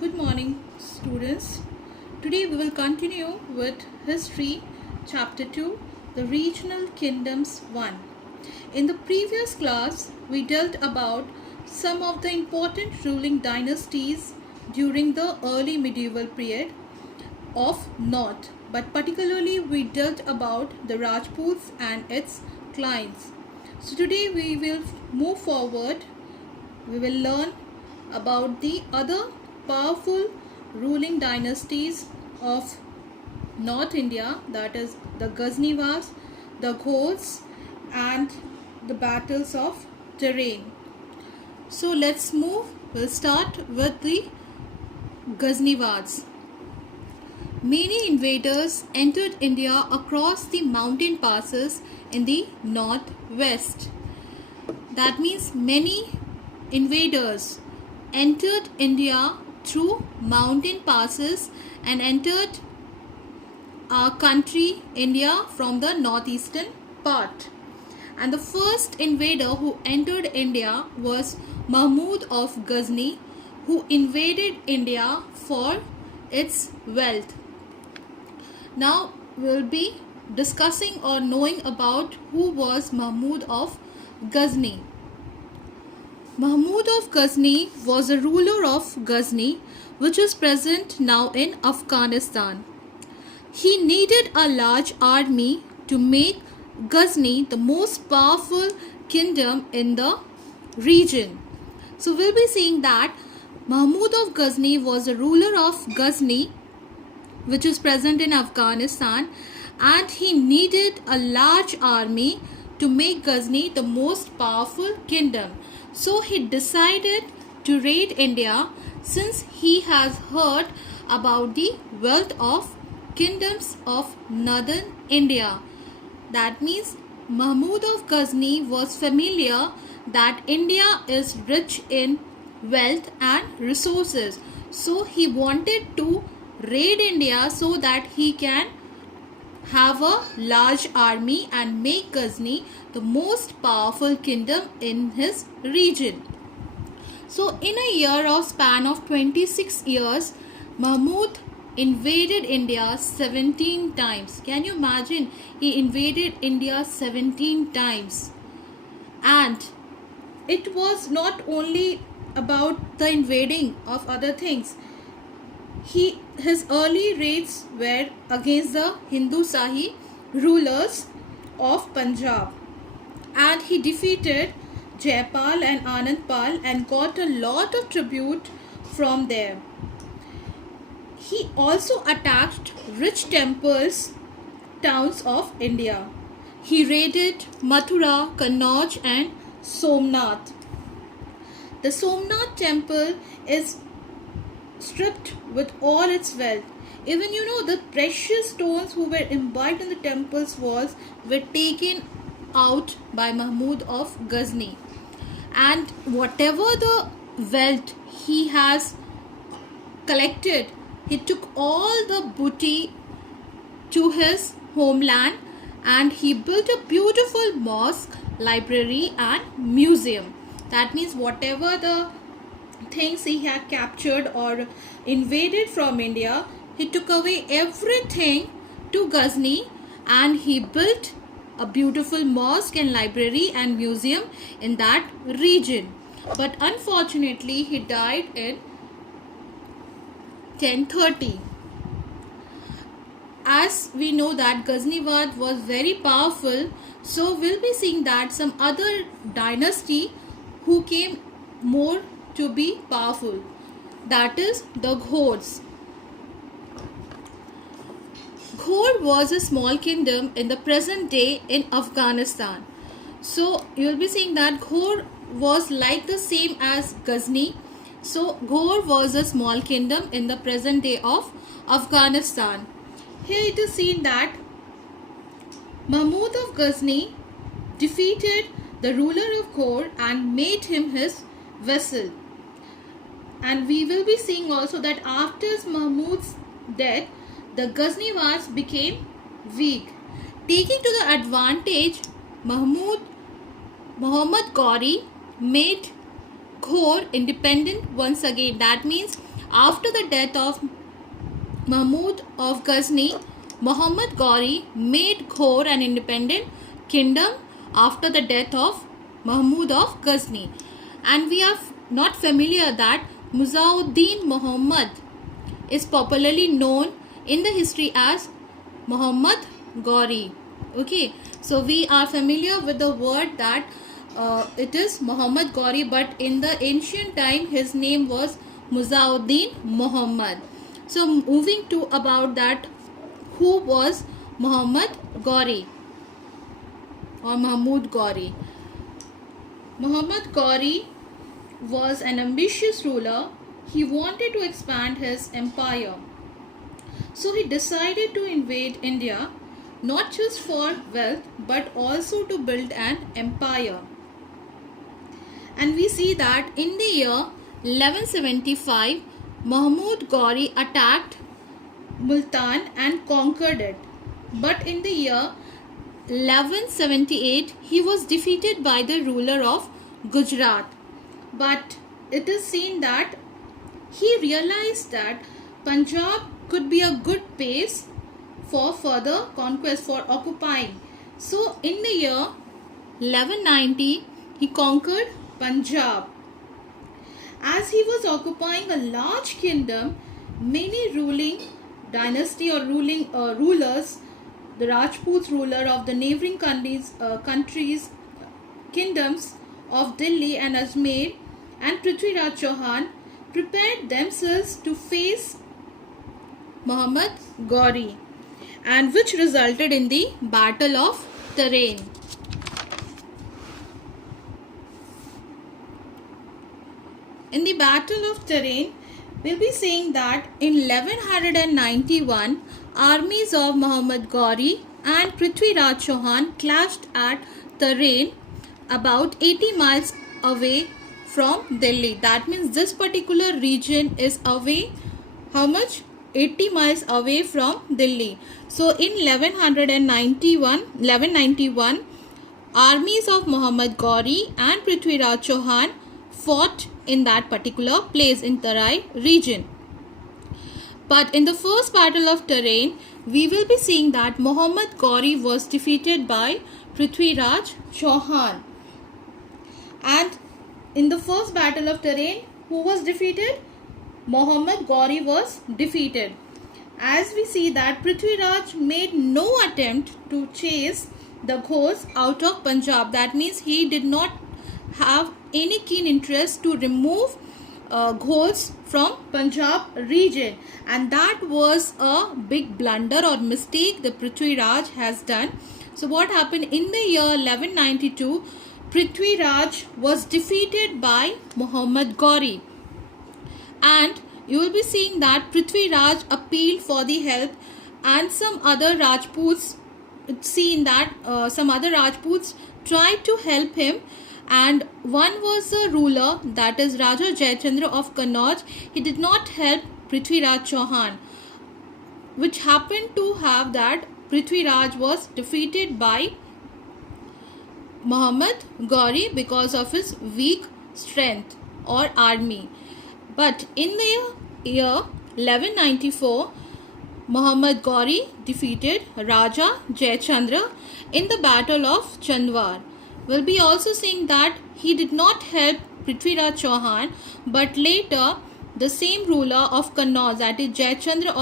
Good morning, students. Today we will continue with History, Chapter 2, the Regional Kingdoms 1. In the previous class, we dealt about some of the important ruling dynasties during the early medieval period of North, but particularly we dealt about the Rajputs and its clients. So today we will move forward. We will learn about the other powerful ruling dynasties of North India, that is the Ghaznavids, the Ghols, and the battles of Terrain. So let's move. We'll start with the Ghaznavids. Many invaders entered India across the mountain passes in the northwest. That means many invaders entered India through mountain passes and entered our country India from the northeastern part. And the first invader who entered India was Mahmud of Ghazni, who invaded India for its wealth. Now we'll be discussing or knowing about who was Mahmud of Ghazni. Mahmud of Ghazni was a ruler of Ghazni, which is present now in Afghanistan. He needed a large army to make Ghazni the most powerful kingdom in the region. So we'll be seeing that Mahmud of Ghazni was a ruler of Ghazni, which is present in Afghanistan, and he needed a large army to make Ghazni the most powerful kingdom. So he decided to raid India since he has heard about the wealth of kingdoms of northern India. That means Mahmud of Ghazni was familiar that India is rich in wealth and resources. So he wanted to raid India so that he can have a large army and make Ghazni the most powerful kingdom in his region. So in a year of span of 26 years, Mahmud invaded India 17 times. Can you imagine? He invaded India 17 times. And it was not only about the invading of other things. His early raids were against the Hindu Shahi rulers of Punjab, and he defeated Jaipal and Anandpal and got a lot of tribute from there. He also attacked rich temples, towns of India. He raided Mathura, Kannauj and Somnath. The Somnath temple is stripped with all its wealth. Even the precious stones who were imbibed in the temple's walls were taken out by Mahmud of Ghazni. And whatever the wealth he has collected, he took all the booty to his homeland and he built a beautiful mosque, library and museum. That means whatever the things he had captured or invaded from India, he took away everything to Ghazni and he built a beautiful mosque and library and museum in that region. But unfortunately, he died in 1030. As we know that Ghaznavid was very powerful, so we'll be seeing that some other dynasty who came more to be powerful, that is the Ghors. Ghor was a small kingdom in the present day in Afghanistan. So you will be seeing that Ghor was like the same as Ghazni. So Ghor was a small kingdom in the present day of Afghanistan. Here it is seen that Mahmud of Ghazni defeated the ruler of Ghor and made him his vassal. And we will be seeing also that after Mahmud's death, the Ghaznavids became weak. Taking to the advantage, Muhammad Ghori made Ghor independent once again. That means After the death of Mahmud of Ghazni, Muhammad Ghori made Ghor an independent kingdom after the death of Mahmud of Ghazni. And we are not familiar that Muzauddin Muhammad is popularly known in the history as Muhammad Ghori. Okay, so we are familiar with the word that it is Muhammad Ghori, but in the ancient time his name was Muzauddin Muhammad. So moving to about that, who was Muhammad Ghori or Mahmud Ghori? Muhammad Ghori was an ambitious ruler. He wanted to expand his empire. So he decided to invade India, not just for wealth but also to build an empire. And we see that in the year 1175, Mahmud Ghori attacked Multan and conquered it. But in the year 1178, he was defeated by the ruler of Gujarat. But it is seen that he realized that Punjab could be a good base for further conquest, for occupying. So in the year 1190, he conquered Punjab. As he was occupying a large kingdom, many ruling dynasty or ruling rulers, the Rajput ruler of the neighboring countries, kingdoms of Delhi and Ajmer and Prithviraj Chauhan prepared themselves to face Muhammad Ghori, and which resulted in the Battle of Tarain. In the Battle of Tarain, we'll be saying that in 1191, armies of Muhammad Ghori and Prithviraj Chauhan clashed at Tarain, about 80 miles away from Delhi. That means this particular region is away, how much? 80 miles away from Delhi. So in 1191, armies of Muhammad Ghori and Prithviraj Chauhan fought in that particular place in Tarai region. But in the first battle of Tarain, we will be seeing that Muhammad Ghori was defeated by Prithviraj Chauhan. And in the first battle of Tarain, who was defeated? Muhammad Ghori was defeated. As we see that Prithviraj made no attempt to chase the Ghors out of Punjab. That means he did not have any keen interest to remove Ghors from Punjab region, and that was a big blunder or mistake the Prithviraj has done. So what happened in the year 1192? Prithviraj was defeated by Muhammad Ghori, and you will be seeing that Prithviraj appealed for the help, and some other Rajputs tried to help him. And one was a ruler, that is Raja Jayachandra of Kannauj. He did not help Prithviraj Chauhan, which happened to have that Prithviraj was defeated by Muhammad Ghori because of his weak strength or army. But in the year 1194, Muhammad Ghori defeated Raja Jayachandra in the battle of Chandwar. We'll be also seeing that he did not help Prithviraj Chauhan, but later the same ruler of Kannauj, that is Jayachandra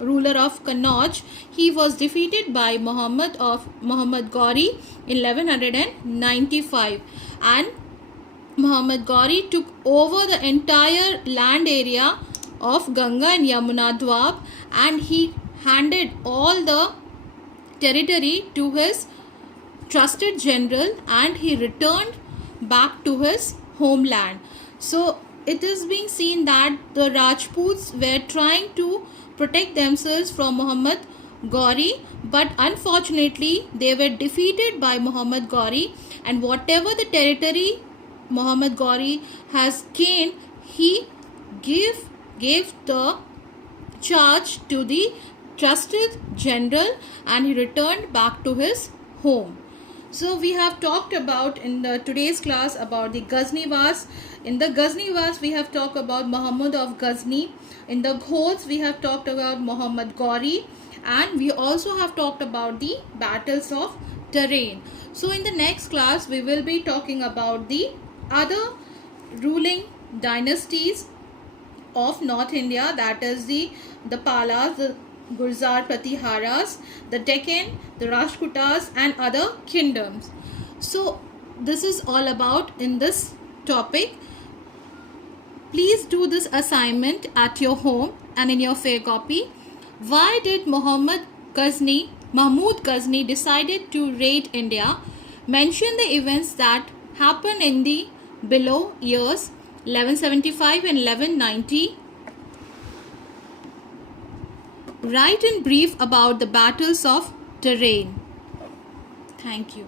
ruler of Kannauj, he was defeated by Muhammad Ghori in 1195, and Muhammad Ghori took over the entire land area of Ganga and Yamuna Dwab, and he handed all the territory to his trusted general, and he returned back to his homeland. So it is being seen that the Rajputs were trying to protect themselves from Muhammad Ghori, but unfortunately they were defeated by Muhammad Ghori, and whatever the territory Muhammad Ghori has gained, he gave the charge to the trusted general, and he returned back to his home. So we have talked about in the today's class about the Ghazni-Wars. In the Ghazni-Wars we have talked about Muhammad of Ghazni. In the Ghods we have talked about Muhammad Ghori, and we also have talked about the battles of Tarain. So in the next class we will be talking about the other ruling dynasties of North India, that is the Palas, the Gurjar Pratiharas, the Deccan, the Rajputas and other kingdoms. So this is all about in this topic. Please do this assignment at your home and in your fair copy. Why did Mahmud Ghazni decided to raid India? Mention the events that happened in the below years 1175 and 1190. Write in brief about the battles of Tarain. Thank you.